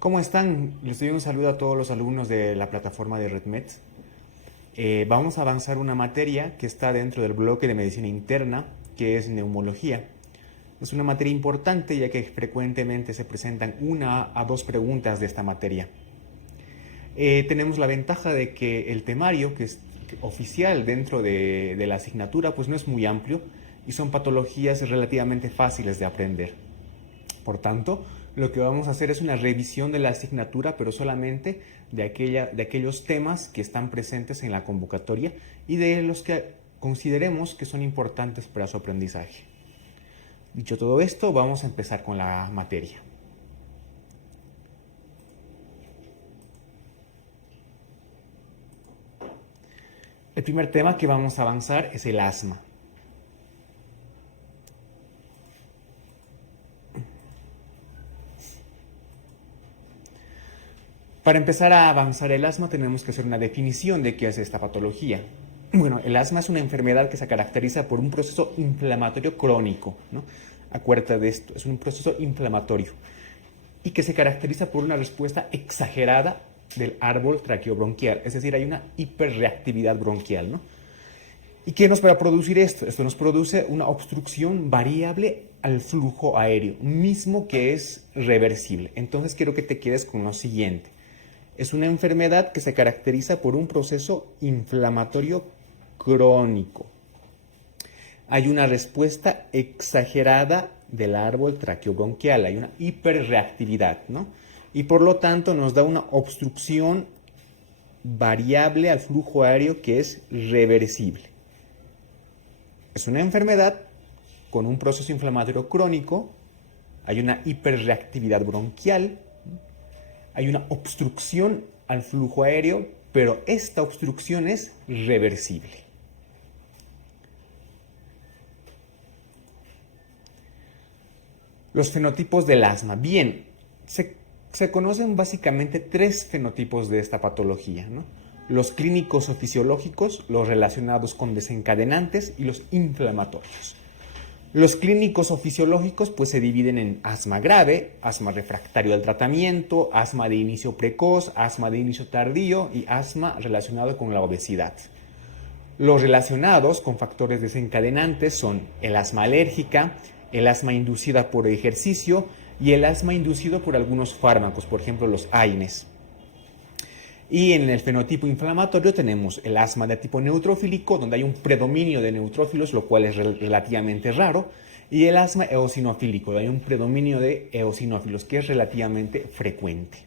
¿Cómo están? Les doy un saludo a todos los alumnos de la plataforma de RedMed. Vamos a avanzar una materia que está dentro del bloque de medicina interna, que es neumología. Es una materia importante ya que frecuentemente se presentan una a dos preguntas de esta materia. Tenemos la ventaja de que el temario, que es oficial dentro de la asignatura, pues no es muy amplio y son patologías relativamente fáciles de aprender. Por tanto, lo que vamos a hacer es una revisión de la asignatura, pero solamente de aquellos temas que están presentes en la convocatoria y de los que consideremos que son importantes para su aprendizaje. Dicho todo esto, vamos a empezar con la materia. El primer tema que vamos a avanzar es el asma. Para empezar a avanzar el asma tenemos que hacer una definición de qué es esta patología. Bueno, el asma es una enfermedad que se caracteriza por un proceso inflamatorio crónico, ¿no? Acuérdate de esto, es un proceso inflamatorio y que se caracteriza por una respuesta exagerada del árbol traqueobronquial, es decir, hay una hiperreactividad bronquial, ¿no? ¿Y qué nos va a producir esto? Esto nos produce una obstrucción variable al flujo aéreo, mismo que es reversible. Entonces quiero que te quedes con lo siguiente. Es una enfermedad que se caracteriza por un proceso inflamatorio crónico. Hay una respuesta exagerada del árbol traqueobronquial, hay una hiperreactividad, ¿no? Y por lo tanto nos da una obstrucción variable al flujo aéreo que es reversible. Es una enfermedad con un proceso inflamatorio crónico, hay una hiperreactividad bronquial, hay una obstrucción al flujo aéreo, pero esta obstrucción es reversible. Los fenotipos del asma. Bien, se conocen básicamente tres fenotipos de esta patología, ¿no? Los clínicos o fisiológicos, los relacionados con desencadenantes y los inflamatorios. Los clínicos o fisiológicos pues se dividen en asma grave, asma refractario al tratamiento, asma de inicio precoz, asma de inicio tardío y asma relacionado con la obesidad. Los relacionados con factores desencadenantes son el asma alérgica, el asma inducida por ejercicio y el asma inducido por algunos fármacos, por ejemplo los AINES. Y en el fenotipo inflamatorio tenemos el asma de tipo neutrofílico, donde hay un predominio de neutrófilos, lo cual es relativamente raro, y el asma eosinofílico, donde hay un predominio de eosinófilos, que es relativamente frecuente.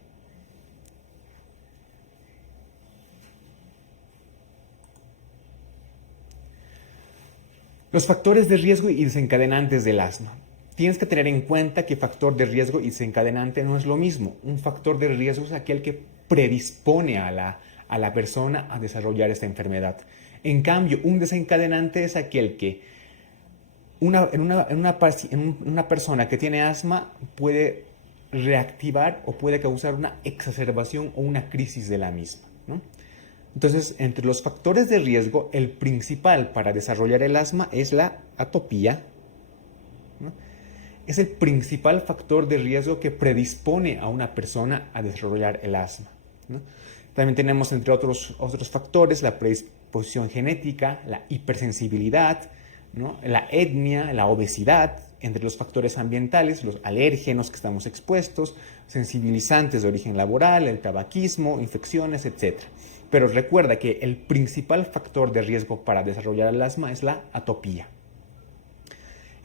Los factores de riesgo y desencadenantes del asma. Tienes que tener en cuenta que factor de riesgo y desencadenante no es lo mismo. Un factor de riesgo es aquel que predispone a la persona a desarrollar esta enfermedad. En cambio, un desencadenante es aquel que en una persona que tiene asma puede reactivar o puede causar una exacerbación o una crisis de la misma, ¿no? Entonces, entre los factores de riesgo, el principal para desarrollar el asma es la atopía, ¿no? Es el principal factor de riesgo que predispone a una persona a desarrollar el asma, ¿no? También tenemos, entre otros factores, la predisposición genética, la hipersensibilidad, ¿no? La etnia, la obesidad, entre los factores ambientales, los alérgenos que estamos expuestos, sensibilizantes de origen laboral, el tabaquismo, infecciones, etc. Pero recuerda que el principal factor de riesgo para desarrollar el asma es la atopía.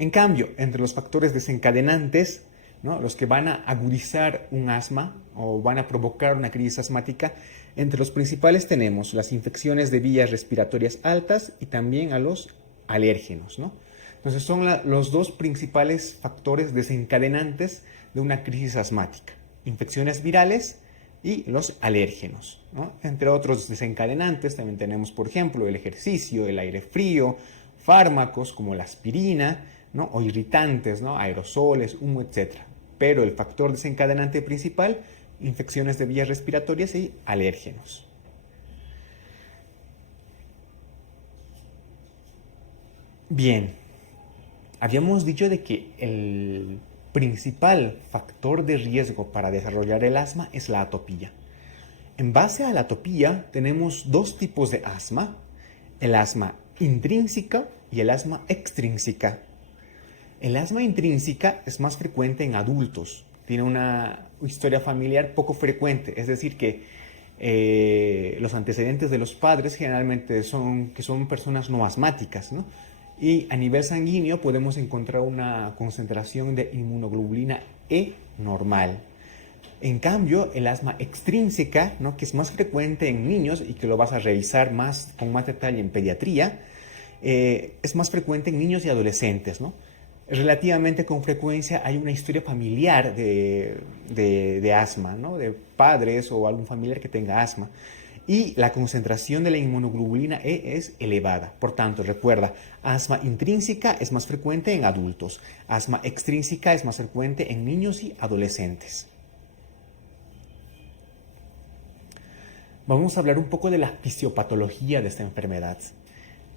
En cambio, entre los factores desencadenantes, ¿no?, los que van a agudizar un asma o van a provocar una crisis asmática, entre los principales tenemos las infecciones de vías respiratorias altas y también a los alérgenos, ¿no? Entonces son los dos principales factores desencadenantes de una crisis asmática: infecciones virales y los alérgenos, ¿no? Entre otros desencadenantes también tenemos, por ejemplo, el ejercicio, el aire frío, fármacos como la aspirina, ¿no?, o irritantes, ¿no?, aerosoles, humo, etc. Pero el factor desencadenante principal, infecciones de vías respiratorias y alérgenos. Bien, habíamos dicho de que principal factor de riesgo para desarrollar el asma es la atopía. En base a la atopía tenemos dos tipos de asma, el asma intrínseca y el asma extrínseca. El asma intrínseca es más frecuente en adultos, tiene una historia familiar poco frecuente, es decir que los antecedentes de los padres generalmente son personas no asmáticas, ¿no? Y a nivel sanguíneo podemos encontrar una concentración de inmunoglobulina E normal. En cambio, el asma extrínseca, ¿no?, que es más frecuente en niños y que lo vas a revisar con más detalle en pediatría, es más frecuente en niños y adolescentes, ¿no? Relativamente con frecuencia hay una historia familiar de asma, ¿no?, de padres o algún familiar que tenga asma. Y la concentración de la inmunoglobulina E es elevada. Por tanto, recuerda, asma intrínseca es más frecuente en adultos, asma extrínseca es más frecuente en niños y adolescentes. Vamos a hablar un poco de la fisiopatología de esta enfermedad.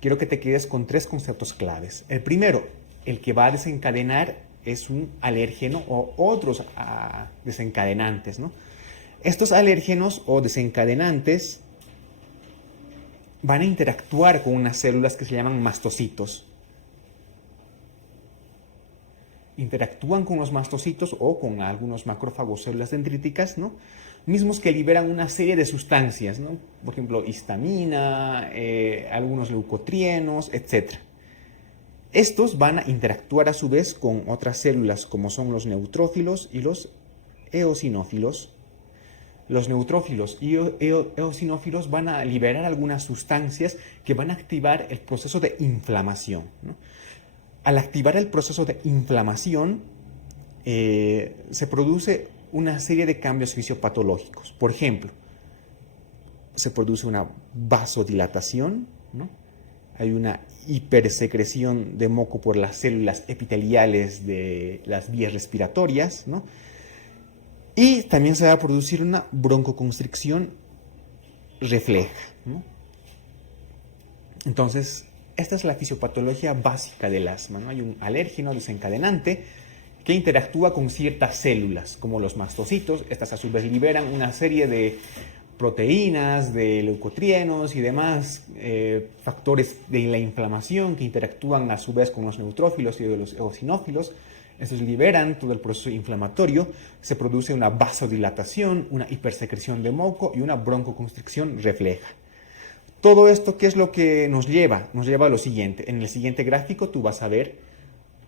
Quiero que te quedes con tres conceptos claves. El primero, el que va a desencadenar es un alérgeno o otros desencadenantes, ¿no? Estos alérgenos o desencadenantes van a interactuar con unas células que se llaman mastocitos. Interactúan con los mastocitos o con algunos macrófagos, células dendríticas, ¿no?, mismos que liberan una serie de sustancias, ¿no?, por ejemplo, histamina, algunos leucotrienos, etc. Estos van a interactuar a su vez con otras células como son los neutrófilos y los eosinófilos. Los neutrófilos y eosinófilos van a liberar algunas sustancias que van a activar el proceso de inflamación, ¿no? Al activar el proceso de inflamación, se produce una serie de cambios fisiopatológicos. Por ejemplo, se produce una vasodilatación, ¿no? Hay una hipersecreción de moco por las células epiteliales de las vías respiratorias, ¿no? Y también se va a producir una broncoconstricción refleja, ¿no? Entonces, esta es la fisiopatología básica del asma, ¿no? Hay un alérgeno desencadenante que interactúa con ciertas células, como los mastocitos. Estas a su vez liberan una serie de proteínas, de leucotrienos y demás factores de la inflamación que interactúan a su vez con los neutrófilos y los eosinófilos. Estos liberan todo el proceso inflamatorio, se produce una vasodilatación, una hipersecreción de moco y una broncoconstricción refleja. Todo esto, ¿qué es lo que nos lleva? Nos lleva a lo siguiente. En el siguiente gráfico tú vas a ver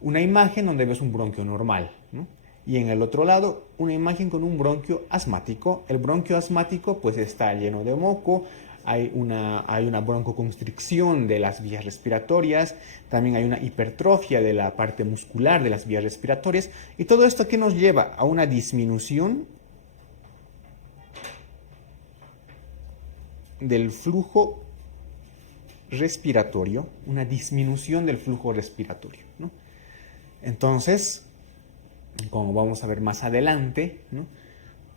una imagen donde ves un bronquio normal, ¿no? Y en el otro lado una imagen con un bronquio asmático. El bronquio asmático pues está lleno de moco, hay una broncoconstricción de las vías respiratorias, también hay una hipertrofia de la parte muscular de las vías respiratorias, y todo esto que nos lleva a una disminución del flujo respiratorio, una disminución del flujo respiratorio, ¿no? Entonces, como vamos a ver más adelante, ¿no?,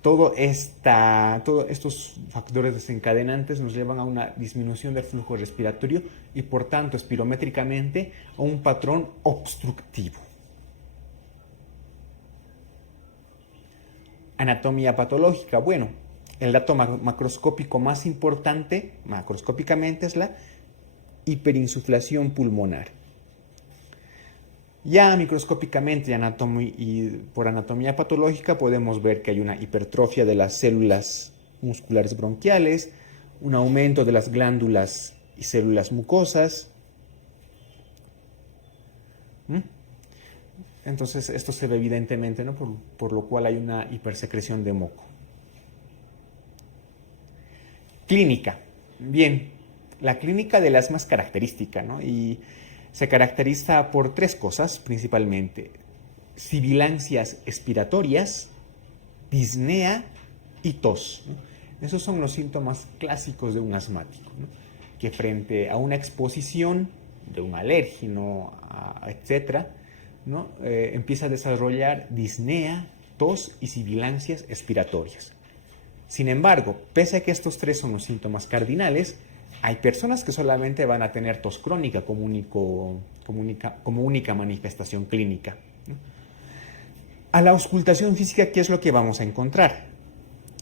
todos estos factores desencadenantes nos llevan a una disminución del flujo respiratorio y por tanto espirométricamente a un patrón obstructivo. Anatomía patológica. Bueno, el dato macroscópico más importante, macroscópicamente, es la hiperinsuflación pulmonar. Ya microscópicamente y por anatomía patológica podemos ver que hay una hipertrofia de las células musculares bronquiales, un aumento de las glándulas y células mucosas. Entonces esto se ve evidentemente, ¿no?, por lo cual hay una hipersecreción de moco. Clínica. Bien, la clínica del asma es característica, ¿no?, y se caracteriza por tres cosas principalmente: sibilancias expiratorias, disnea y tos, ¿no? Esos son los síntomas clásicos de un asmático, ¿no?, que frente a una exposición de un alérgeno, etc., ¿no?, empieza a desarrollar disnea, tos y sibilancias expiratorias. Sin embargo, pese a que estos tres son los síntomas cardinales, hay personas que solamente van a tener tos crónica como única manifestación clínica, ¿no? A la auscultación física, ¿qué es lo que vamos a encontrar?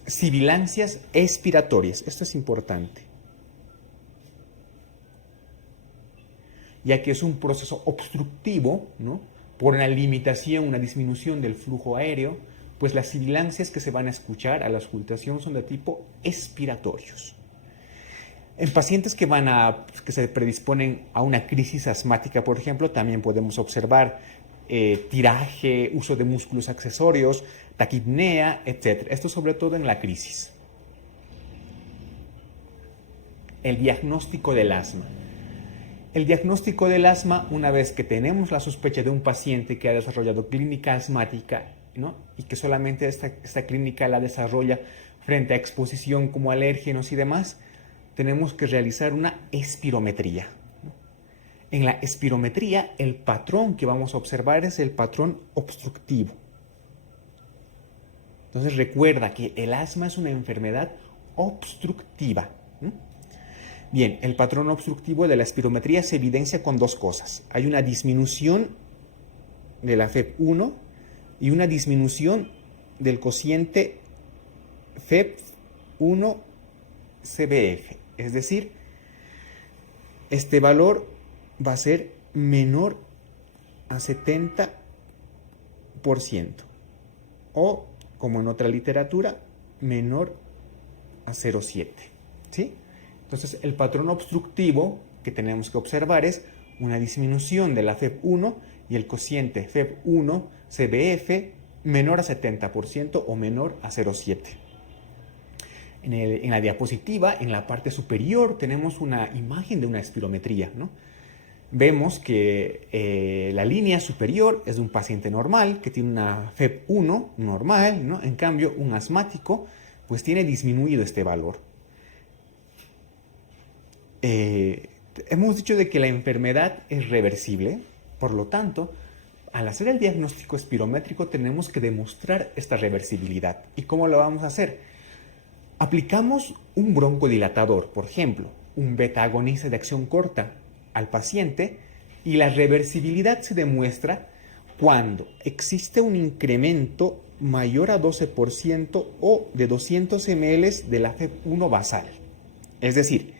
Sibilancias expiratorias. Esto es importante, ya que es un proceso obstructivo, ¿no? Por una limitación, una disminución del flujo aéreo, pues las sibilancias que se van a escuchar a la auscultación son de tipo expiratorios. En pacientes que se predisponen a una crisis asmática, por ejemplo, también podemos observar tiraje, uso de músculos accesorios, taquipnea, etc. Esto sobre todo en la crisis. El diagnóstico del asma. El diagnóstico del asma, una vez que tenemos la sospecha de un paciente que ha desarrollado clínica asmática, ¿no? Y que solamente esta clínica la desarrolla frente a exposición como alérgenos y demás, tenemos que realizar una espirometría. En la espirometría, el patrón que vamos a observar es el patrón obstructivo. Entonces recuerda que el asma es una enfermedad obstructiva. Bien, el patrón obstructivo de la espirometría se evidencia con dos cosas. Hay una disminución de la FEV1 y una disminución del cociente FEV1-CBF. Es decir, este valor va a ser menor a 70% o, como en otra literatura, menor a 0,7. ¿Sí? Entonces, el patrón obstructivo que tenemos que observar es una disminución de la FEV1 y el cociente FEV1-CBF menor a 70% o menor a 0,7. En la diapositiva, en la parte superior, tenemos una imagen de una espirometría, ¿no? Vemos que la línea superior es de un paciente normal, que tiene una FEV1 normal, ¿no? En cambio, un asmático, pues tiene disminuido este valor. Hemos dicho de que la enfermedad es reversible, por lo tanto, al hacer el diagnóstico espirométrico tenemos que demostrar esta reversibilidad. ¿Y cómo lo vamos a hacer? Aplicamos un broncodilatador, por ejemplo, un beta-agonista de acción corta al paciente y la reversibilidad se demuestra cuando existe un incremento mayor a 12% o de 200 ml de la FEV1 basal. Es decir,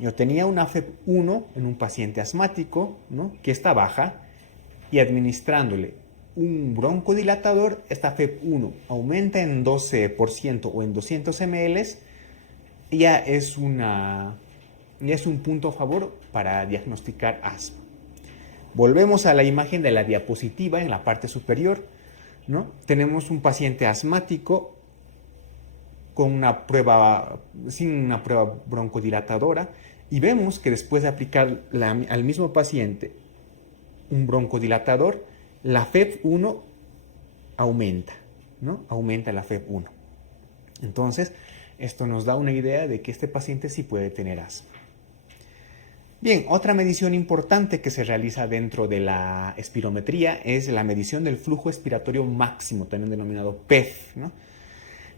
yo tenía una FEV1 en un paciente asmático, ¿no?, que está baja, y administrándole un broncodilatador, esta FEV1 aumenta en 12% o en 200 ml, ya es un punto a favor para diagnosticar asma. Volvemos a la imagen de la diapositiva en la parte superior, ¿no? Tenemos un paciente asmático con sin una prueba broncodilatadora y vemos que después de aplicar al mismo paciente un broncodilatador, la FEV1 aumenta, ¿no? Aumenta la FEV1. Entonces, esto nos da una idea de que este paciente sí puede tener asma. Bien, otra medición importante que se realiza dentro de la espirometría es la medición del flujo expiratorio máximo, también denominado PEF, ¿no?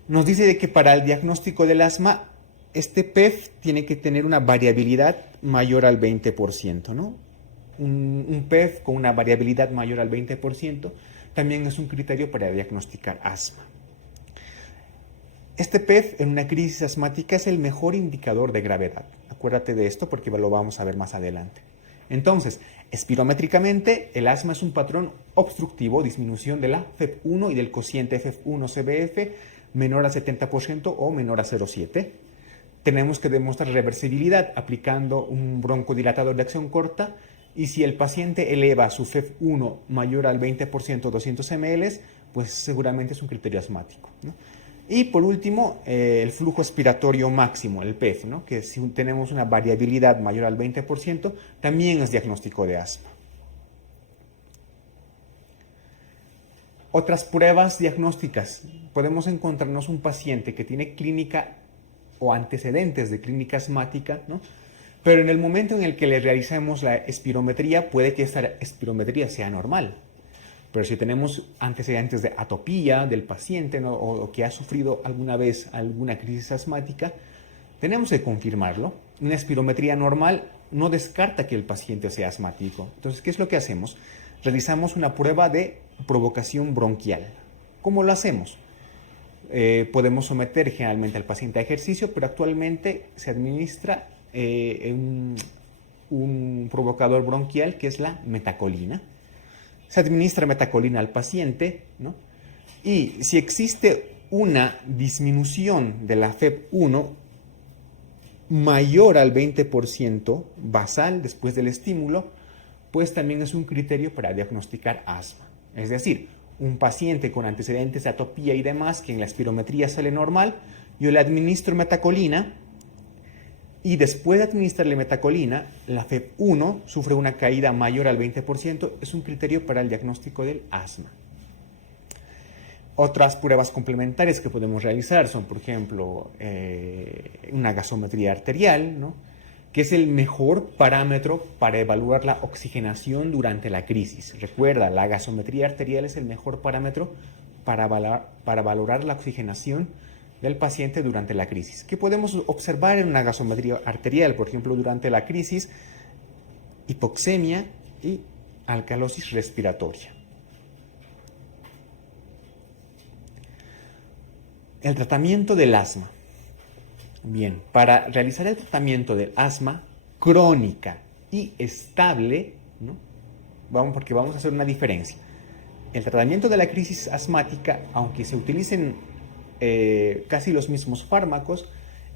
Nos dice de que para el diagnóstico del asma, este PEF tiene que tener una variabilidad mayor al 20%, ¿no? Un PEF con una variabilidad mayor al 20% también es un criterio para diagnosticar asma. Este PEF en una crisis asmática es el mejor indicador de gravedad. Acuérdate de esto porque lo vamos a ver más adelante. Entonces, espirométricamente, el asma es un patrón obstructivo, disminución de la FEV1 y del cociente FEV1-CBF menor a 70% o menor a 0,7. Tenemos que demostrar reversibilidad aplicando un broncodilatador de acción corta. Y si el paciente eleva su FEV1 mayor al 20%, 200 ml, pues seguramente es un criterio asmático, ¿no? Y por último, el flujo expiratorio máximo, el PEF, ¿no?, que si tenemos una variabilidad mayor al 20%, también es diagnóstico de asma. Otras pruebas diagnósticas. Podemos encontrarnos un paciente que tiene clínica o antecedentes de clínica asmática, ¿no?, pero en el momento en el que le realizamos la espirometría, puede que esta espirometría sea normal. Pero si tenemos antecedentes de atopía del paciente, ¿no?, o que ha sufrido alguna vez alguna crisis asmática, tenemos que confirmarlo. Una espirometría normal no descarta que el paciente sea asmático. Entonces, ¿qué es lo que hacemos? Realizamos una prueba de provocación bronquial. ¿Cómo lo hacemos? Podemos someter generalmente al paciente a ejercicio, pero actualmente se administra un provocador bronquial que es la metacolina. Se administra metacolina al paciente, ¿no? Y si existe una disminución de la FEV1 mayor al 20% basal después del estímulo, pues también es un criterio para diagnosticar asma. Es decir, un paciente con antecedentes de atopía y demás, que en la espirometría sale normal, yo le administro metacolina y después de administrarle metacolina, la FEV1 sufre una caída mayor al 20%, es un criterio para el diagnóstico del asma. Otras pruebas complementarias que podemos realizar son, por ejemplo, una gasometría arterial, ¿no? Que es el mejor parámetro para evaluar la oxigenación durante la crisis. Recuerda, la gasometría arterial es el mejor parámetro para valorar la oxigenación del paciente durante la crisis. ¿Qué podemos observar en una gasometría arterial? Por ejemplo, durante la crisis, hipoxemia y alcalosis respiratoria. El tratamiento del asma. Bien, para realizar el tratamiento del asma crónica y estable, ¿no? Porque vamos a hacer una diferencia. El tratamiento de la crisis asmática, aunque se utilicen casi los mismos fármacos,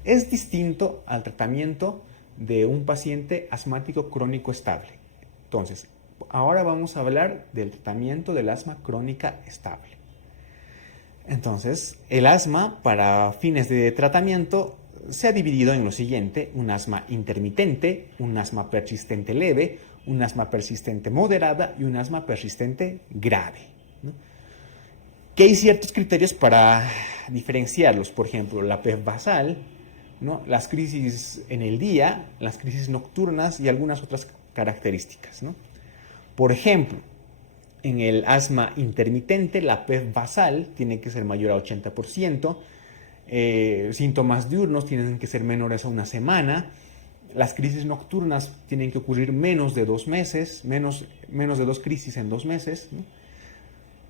es distinto al tratamiento de un paciente asmático crónico estable. Entonces, ahora vamos a hablar del tratamiento del asma crónica estable. Entonces, el asma para fines de tratamiento se ha dividido en lo siguiente: un asma intermitente, un asma persistente leve, un asma persistente moderada y un asma persistente grave, ¿no? Que hay ciertos criterios para diferenciarlos, por ejemplo, la PEF basal, ¿no? Las crisis en el día, las crisis nocturnas y algunas otras características, ¿no? Por ejemplo, en el asma intermitente, la PEF basal tiene que ser mayor a 80%, síntomas diurnos tienen que ser menores a una semana, las crisis nocturnas tienen que ocurrir menos de 2 meses, menos de 2 crisis en 2 meses, ¿no?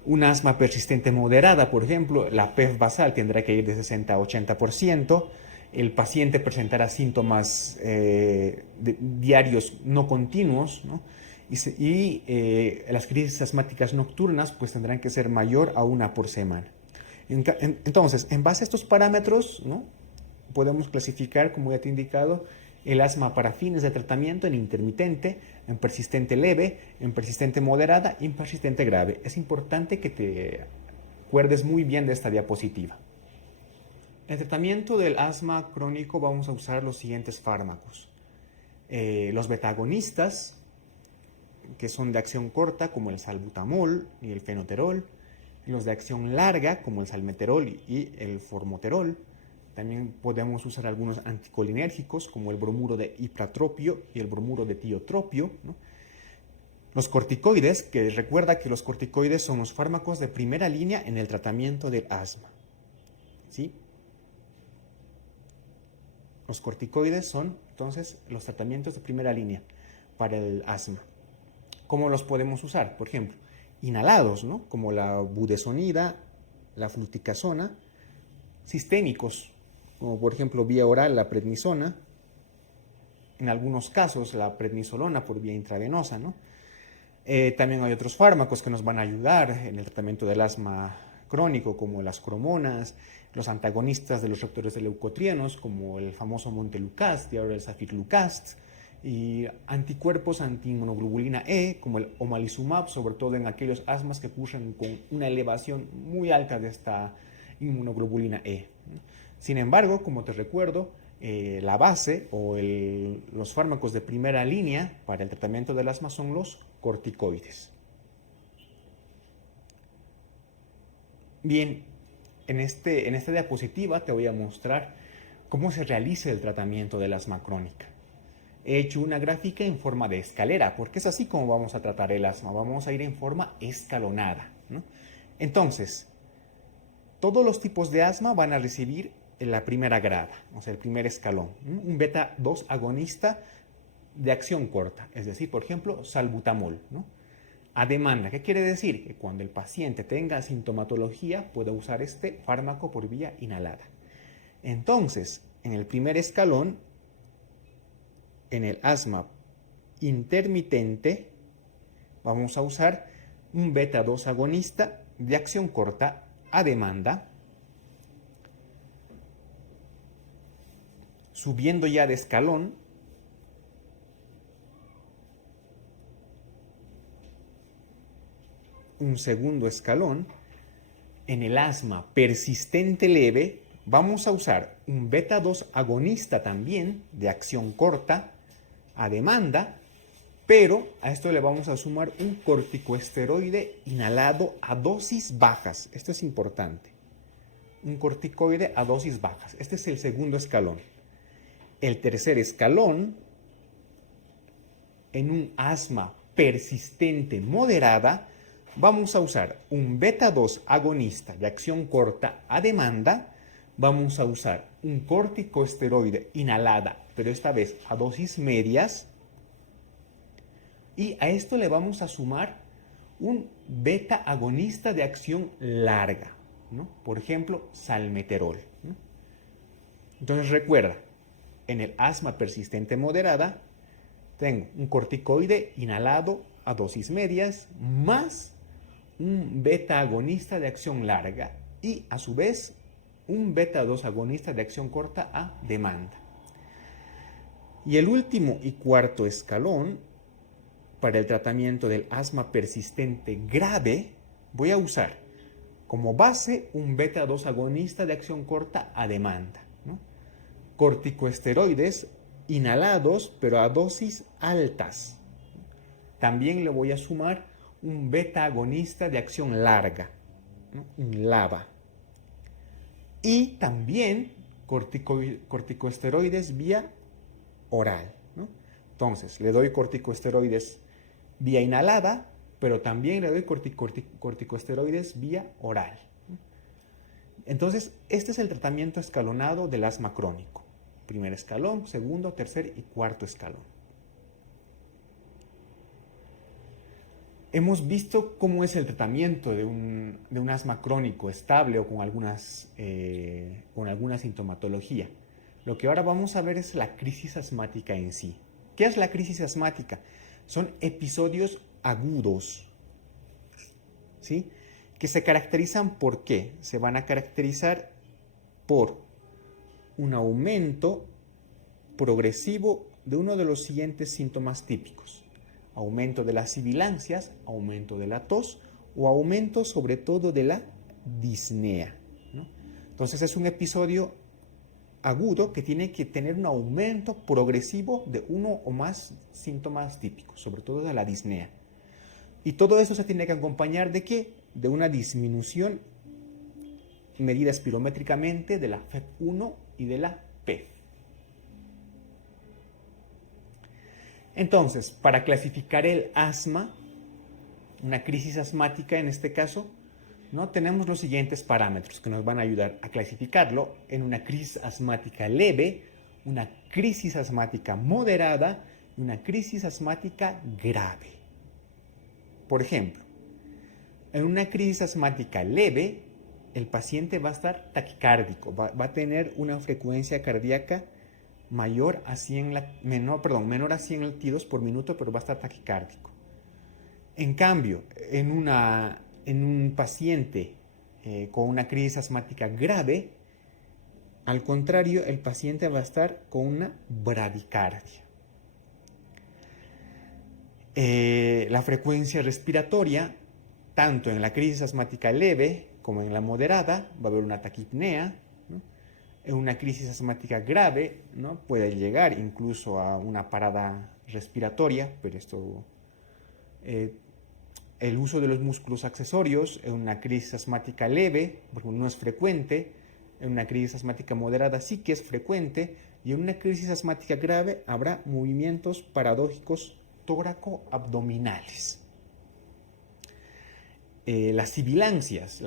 Un asma persistente moderada, por ejemplo, la PEF basal tendrá que ir de 60 a 80%, el paciente presentará síntomas diarios no continuos, ¿no? Y las crisis asmáticas nocturnas pues tendrán que ser mayor a 1 por semana. Entonces, en base a estos parámetros, ¿no?, podemos clasificar, como ya te he indicado, el asma para fines de tratamiento en intermitente, en persistente leve, en persistente moderada y en persistente grave. Es importante que te acuerdes muy bien de esta diapositiva. En el tratamiento del asma crónico vamos a usar los siguientes fármacos. Los beta-agonistas, que son de acción corta, como el salbutamol y el fenoterol, los de acción larga, como el salmeterol y el formoterol. También podemos usar algunos anticolinérgicos, como el bromuro de ipratropio y el bromuro de tiotropio, ¿no? Los corticoides, que recuerda que los corticoides son los fármacos de primera línea en el tratamiento del asma, ¿sí? Los corticoides son, entonces, los tratamientos de primera línea para el asma. ¿Cómo los podemos usar? Por ejemplo, inhalados, ¿no?, como la budesonida, la fluticasona; sistémicos, como por ejemplo vía oral la prednisona; en algunos casos la prednisolona por vía intravenosa, ¿no? También hay otros fármacos que nos van a ayudar en el tratamiento del asma crónico, como las cromonas, los antagonistas de los receptores de leucotrienos, como el famoso Montelukast y ahora el Safirlukast, y anticuerpos antiinmunoglobulina E, como el omalizumab, sobre todo en aquellos asmas que ocurren con una elevación muy alta de esta inmunoglobulina E. Sin embargo, como te recuerdo, la base o los fármacos de primera línea para el tratamiento del asma son los corticoides. Bien, en esta diapositiva te voy a mostrar cómo se realiza el tratamiento del asma crónica. He hecho una gráfica en forma de escalera, porque es así como vamos a tratar el asma. Vamos a ir en forma escalonada, ¿no? Entonces, todos los tipos de asma van a recibir la primera grada, o sea, el primer escalón, ¿no? Un beta-2 agonista de acción corta, es decir, por ejemplo, salbutamol, ¿no? a demanda. ¿Qué quiere decir? Que cuando el paciente tenga sintomatología puede usar este fármaco por vía inhalada. Entonces, en el primer escalón, en el asma intermitente, vamos a usar un beta 2 agonista de acción corta a demanda. Subiendo ya de escalón, un segundo escalón, en el asma persistente leve, vamos a usar un beta 2 agonista también de acción corta a demanda, pero a esto le vamos a sumar un corticoesteroide inhalado a dosis bajas. Esto es importante. Un corticoide a dosis bajas. Este es el segundo escalón. El tercer escalón, en un asma persistente moderada, vamos a usar un beta 2 agonista de acción corta a demanda. Vamos a usar un corticoesteroide inhalada, pero esta vez a dosis medias. Y a esto le vamos a sumar un beta agonista de acción larga, ¿no? Por ejemplo, salmeterol, ¿no? Entonces recuerda, en el asma persistente moderada, tengo un corticoide inhalado a dosis medias más un beta agonista de acción larga y a su vez un beta 2 agonista de acción corta a demanda. Y el último y cuarto escalón, para el tratamiento del asma persistente grave, voy a usar como base un beta 2 agonista de acción corta a demanda, ¿no? Corticoesteroides inhalados, pero a dosis altas. También le voy a sumar un beta agonista de acción larga, ¿no? Un LABA. Y también corticoesteroides vía oral, ¿no? Entonces, le doy corticoesteroides vía inhalada, pero también le doy corticoesteroides vía oral. Entonces, este es el tratamiento escalonado del asma crónico. Primer escalón, segundo, tercer y cuarto escalón. Hemos visto cómo es el tratamiento de un asma crónico estable o con alguna sintomatología. Lo que ahora vamos a ver es la crisis asmática en sí. ¿Qué es la crisis asmática? Son episodios agudos, ¿sí? Que se caracterizan ¿por qué? Se van a caracterizar por un aumento progresivo de uno de los siguientes síntomas típicos. Aumento de las sibilancias, aumento de la tos o aumento sobre todo de la disnea, ¿no? Entonces es un episodio agudo que tiene que tener un aumento progresivo de uno o más síntomas típicos, sobre todo de la disnea. Y todo eso se tiene que acompañar ¿de qué? De una disminución medida espirométricamente de la FEV1 y de la PEV. Entonces, para clasificar el asma, una crisis asmática en este caso, ¿no? Tenemos los siguientes parámetros que nos van a ayudar a clasificarlo en una crisis asmática leve, una crisis asmática moderada y una crisis asmática grave. Por ejemplo, en una crisis asmática leve, el paciente va a estar taquicárdico, va a tener una frecuencia cardíaca menor a 100 latidos por minuto, pero va a estar taquicárdico. En cambio, en un paciente con una crisis asmática grave, al contrario, el paciente va a estar con una bradicardia. La frecuencia respiratoria, tanto en la crisis asmática leve como en la moderada, va a haber una taquipnea, ¿no? En una crisis asmática grave, ¿no? Puede llegar incluso a una parada respiratoria, pero esto, el uso de los músculos accesorios en una crisis asmática leve, porque no es frecuente, en una crisis asmática moderada sí que es frecuente, y en una crisis asmática grave habrá movimientos paradójicos tóraco-abdominales. Las sibilancias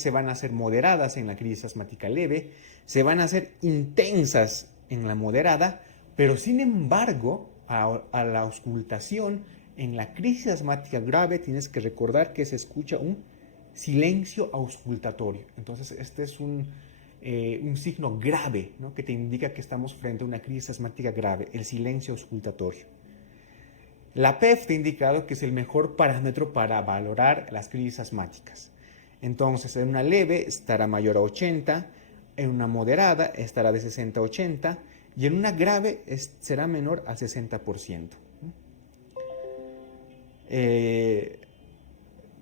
se van a hacer moderadas en la crisis asmática leve, se van a hacer intensas en la moderada, pero sin embargo a la auscultación En la crisis asmática grave tienes que recordar que se escucha un silencio auscultatorio. Entonces, este es un signo grave, ¿no?, que te indica que estamos frente a una crisis asmática grave, el silencio auscultatorio. La PEF te ha indicado que es el mejor parámetro para valorar las crisis asmáticas. Entonces, en una leve estará mayor a 80, en una moderada estará de 60 a 80 y en una grave será menor al 60%.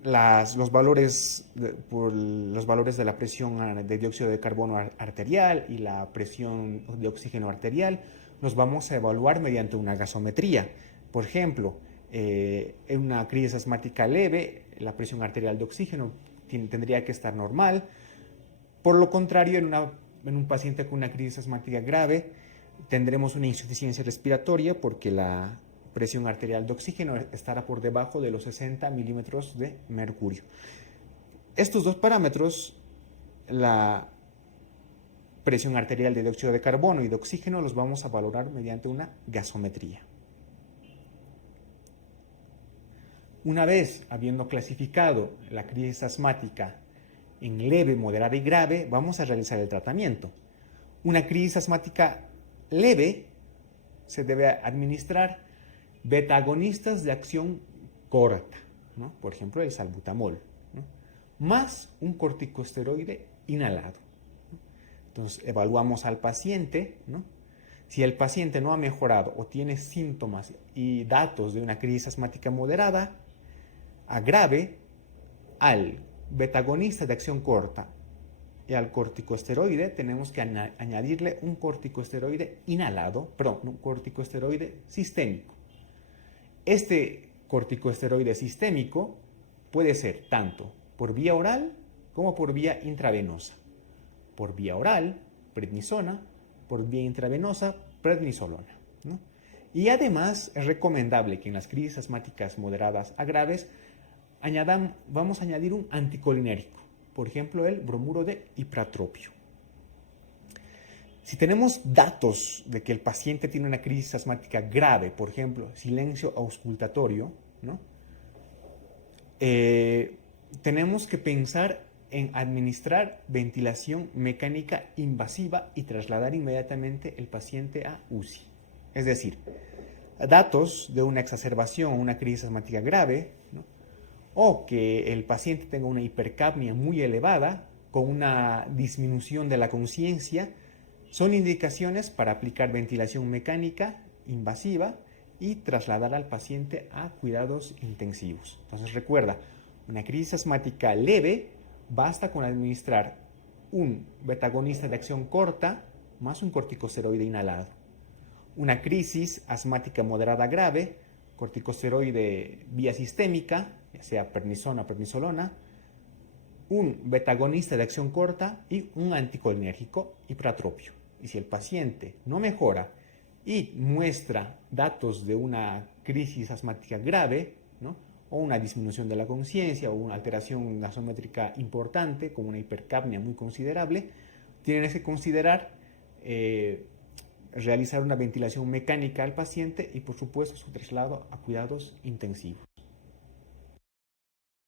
Los valores de la presión de dióxido de carbono arterial y la presión de oxígeno arterial los vamos a evaluar mediante una gasometría. Por ejemplo, en una crisis asmática leve, la presión arterial de oxígeno tendría que estar normal. Por lo contrario, en un paciente con una crisis asmática grave, tendremos una insuficiencia respiratoria porque la presión arterial de oxígeno estará por debajo de los 60 milímetros de mercurio. Estos dos parámetros, la presión arterial de dióxido de carbono y de oxígeno, los vamos a valorar mediante una gasometría. Una vez habiendo clasificado la crisis asmática en leve, moderada y grave, vamos a realizar el tratamiento. Una crisis asmática leve se debe administrar beta-agonistas de acción corta, ¿no?, por ejemplo el salbutamol, ¿no?, más un corticosteroide inhalado. Entonces evaluamos al paciente, ¿no? Si el paciente no ha mejorado o tiene síntomas y datos de una crisis asmática moderada a grave, al beta-agonista de acción corta y al corticosteroide tenemos que añadirle un corticosteroide inhalado, perdón, un corticosteroide sistémico. Este corticosteroide sistémico puede ser tanto por vía oral como por vía intravenosa. Por vía oral, prednisona; por vía intravenosa, prednisolona, ¿no? Y además es recomendable que en las crisis asmáticas moderadas a graves vamos a añadir un anticolinérico, por ejemplo el bromuro de ipratropio. Si tenemos datos de que el paciente tiene una crisis asmática grave, por ejemplo, silencio auscultatorio, ¿no?, tenemos que pensar en administrar ventilación mecánica invasiva y trasladar inmediatamente el paciente a UCI. Es decir, datos de una exacerbación o una crisis asmática grave, ¿no?, o que el paciente tenga una hipercapnia muy elevada con una disminución de la conciencia, son indicaciones para aplicar ventilación mecánica invasiva y trasladar al paciente a cuidados intensivos. Entonces recuerda, una crisis asmática leve basta con administrar un beta-agonista de acción corta más un corticosteroide inhalado. Una crisis asmática moderada grave, corticosteroide vía sistémica, ya sea prednisona o prednisolona, un beta-agonista de acción corta y un anticolinérgico ipratropio. Y si el paciente no mejora y muestra datos de una crisis asmática grave, ¿no?, o una disminución de la conciencia o una alteración gasométrica importante, como una hipercapnia muy considerable, tienen que considerar realizar una ventilación mecánica al paciente y, por supuesto, su traslado a cuidados intensivos.